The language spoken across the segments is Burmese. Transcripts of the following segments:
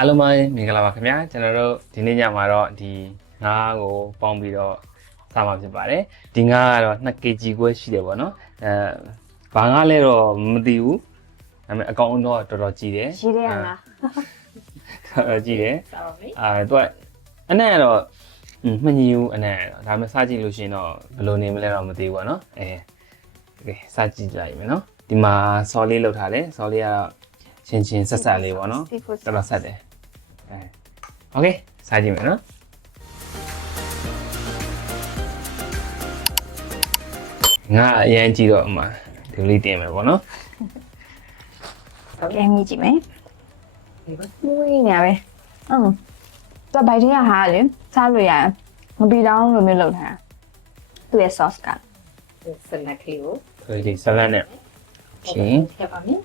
အားလုံးပဲမင်္ဂလာပါခင်ဗျာကျွန်တော်တို့ဒီနေ့ညမှာတော့ဒီငါးကိုပေါင်းပြီးတော့စားမှာဖြစ်ပါတယ်ဒီငါးကတော့ 2kg ခွဲရှိတယ်ပေါ့နော်ဘာငါးလဲတော့မသိဘူးဒါပေမဲ့အကောင်တော့တော်တော်ကြီးတယ် ရှိတယ်ငါတော်ကြီးတယ်သူကအနံ့ကတော့မညင်ဘူးအနံ့တော့ဒါပေမဲ့စားကြည့်လို့ရှိရင်တော့ဘယ်လိုနေမလဲတော့မသိဘူးပေါ့နော်ကဲစားကြည့်ကြရမယ်နော်ဒီမှာဆော်လေးလောက်ထားတယ်ဆော်လေးကတော့ချင်းဆက်ဆက်လေးပေါ့နော်တော်တော်ဆက်တယ်โอเคစားကြည့်မယ်နော်ငါအရင်ကြည့်တော့အမှဒီလေးတင်မယ်ပေါ့နော် ဟုတ်ကဲ့မြည်ကြည့်မယ်မွေးနေရပဲတော့ဘိုက်ထဲကဟာလေစားလို့ရတယ်မပီတောင်းလိုမျိုးလုပ်ထားတာသူ့ရဲ့ sauce က ဆလတ်ကလေးကို ဒီဆလတ်နဲ့ချင်း ထည့်ပါမယ်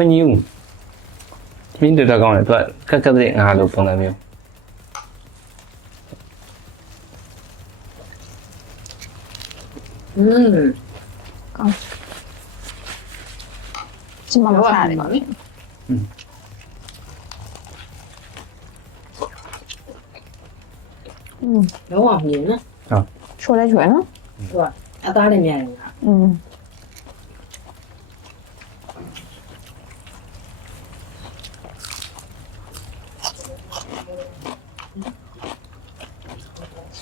မညူးမင်းတို့တော့ကောင်းတယ်သူကကက်တဲ့ငါလို့ပုံစံမျိုးကောင်းဒီမှာမစားတယ်လုံးဝမြင်နော် ချိုးလဲချိုးရနော် သူကအသားနဲ့မြန်နေတာ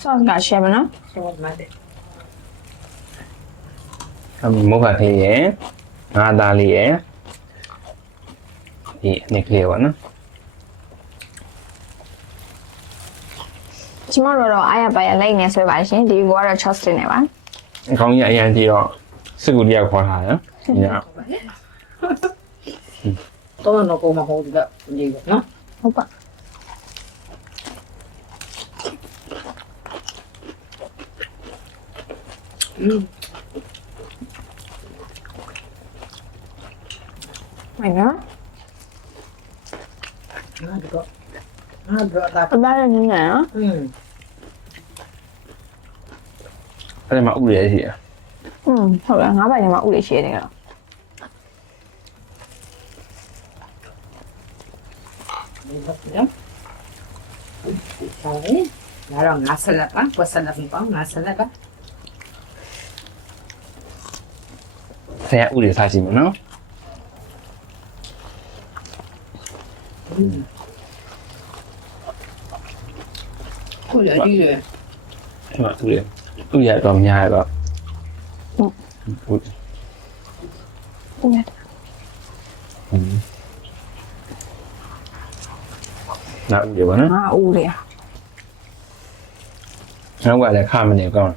sauce ကရှယ်မနော် ဆောမှတ်တယ် မုတ်ခါသေးရယ်ငါးသားလေးရယ်ဒီအနေကလေးပေါ့နော် ကျမတို့တော့အားရပါရလိုက်နေဆွဲပါရှင်ဒီကတော့ chopstick နဲ့ပါ အကောင်းကြီးအရင်ကြည့်တော့စစ်ကူတယောက်ခေါ်ထားတယ်ည တော့ကိုမဟုတ်ဘူးဒီကနော် ဟုတ်ပါ မိုင်နော် ငါတော့ဒါ အသားရင်းနေနော် အဲ့ဒီမှာဥရရှိရ ဟုတ်လားငါးပိုင်ထဲမှာဥလေးရှည်တယ်ကတော့ ဒီတော့ပြန်ဆောင်းငါတော့ငါဆလတ်ပါပတ်ဆလတ်ပါငါဆလတ်ပါ ဆရာဥရစားရှိမယ်နော် ခုရဒီရ အဲ့မှာဥရတော့များရတော့ ဥနဲ့ နောက်ဒီပါနော် ငါဥလေး နောက်ကလည်းခမနေကောင်း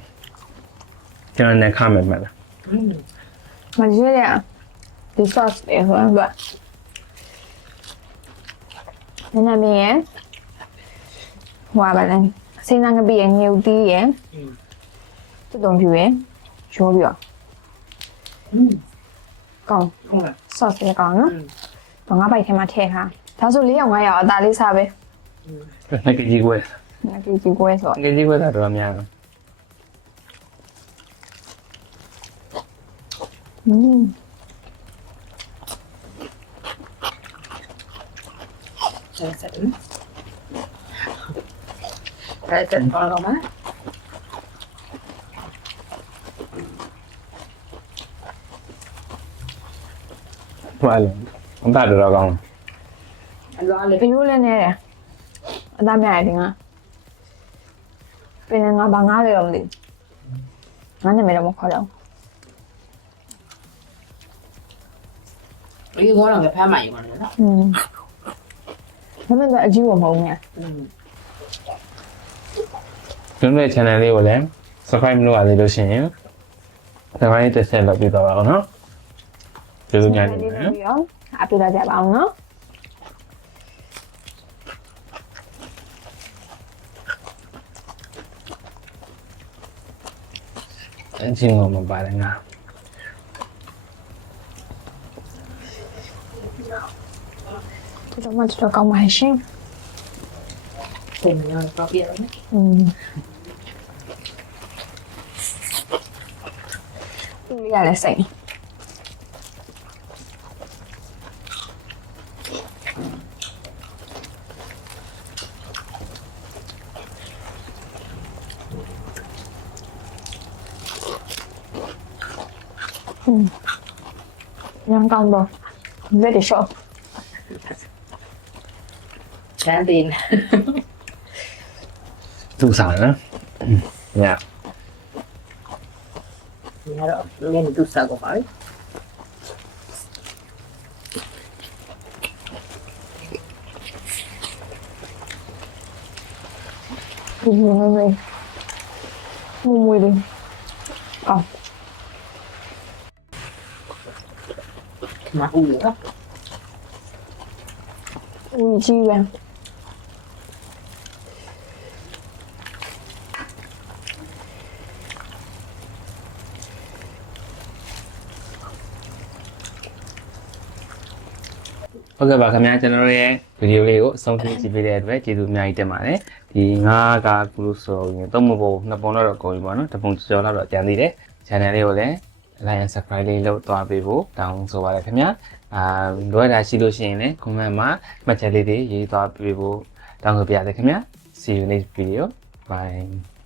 ကျွန်တော်လည်းခမယ်မှတ်လား မကြည့်ရဒီ sauce လေးဟိုကနည်းနည်းမြင်ဟိုပါလဲစိမ်းသားငပိရဲ့ငြုတ်တီးရဲ့တုံပြူရဲ့ရိုးပြီးတော့ကောင်း ဟုတ်လား sauce လေးကောင်းနော်ငါးပိုက်ထဲမှာထည့်ထားဒါဆို4ယောက်5ယောက်အသားလေးစားပဲ 2kg ခွဲ ငါကြီးကိုဆို 2kg ခွဲတာတော့များတော့ ဆက်ဆက်တယ်အဲ့ဒါတော့မ ဟုတ်တယ်အသားတော်ကောင်း အလွားလေး ဘယိုးလည်းနေတယ်အသားများတယ်ငါပင်ငါဘာငါးလေတော့မသိငါနာမည်တော့မခေါ်တော့ ဒီကတော့ဖမ်းမှယူပါလေနော် ဒါပေမဲ့အကြီးကမဟုတ်ဘူး ကျွန်တော်ရဲ့ channel လေးကိုလည်း subscribe မလုပ်ရသေးလို့ရှိရင် subscribe တက်ဆက်လုပ်ပြီးတော့ပါအောင်နော်ကျေးဇူးများတင်ပါတယ် ပြီးတော့အပြည့်လာကြပါအောင်နော် အချင်းကမပါတယ်ငါ ဒီတော့မှတော့ကောင်းပါရှင် ပုံများတော့ပြရတယ် ဦးလေးရလဲစိတ် Nhân công rồi. Very short. ချမ်းတင် သူ့စားနော်ည ဒီကတော့ငင်းတူစားကိုပါ Mùi mùi đi. Ờ. မှာဦးရော Ui chi vậy. ဟုတ်ကဲ့ပါခင်ဗျာကျွန်တော်တို့ရဲ့ဗီဒီယိုလေးကိုအဆုံးထိကြည့်ပေးတဲ့အတွက်ကျေးဇူးအများကြီးတင်ပါတယ်ဒီငါးကကုလို့ဆိုရင်သုံးပုံနှစ်ပုံတော့ကုန်ပြီပေါ့နော်တစ်ပုံကျော်တော့ကြံသေးတယ် channel လေးကိုလည်း like and subscribe လေးလုပ်သွားပေးဖို့တောင်းဆိုပါတယ်ခင်ဗျာလိုအပ်တာရှိလို့ရှိရင်လည်း comment မှာမှတ်ချက်လေးတွေရေးသွားပေးဖို့တောင်းဆိုပါရစေခင်ဗျာ see you next video bye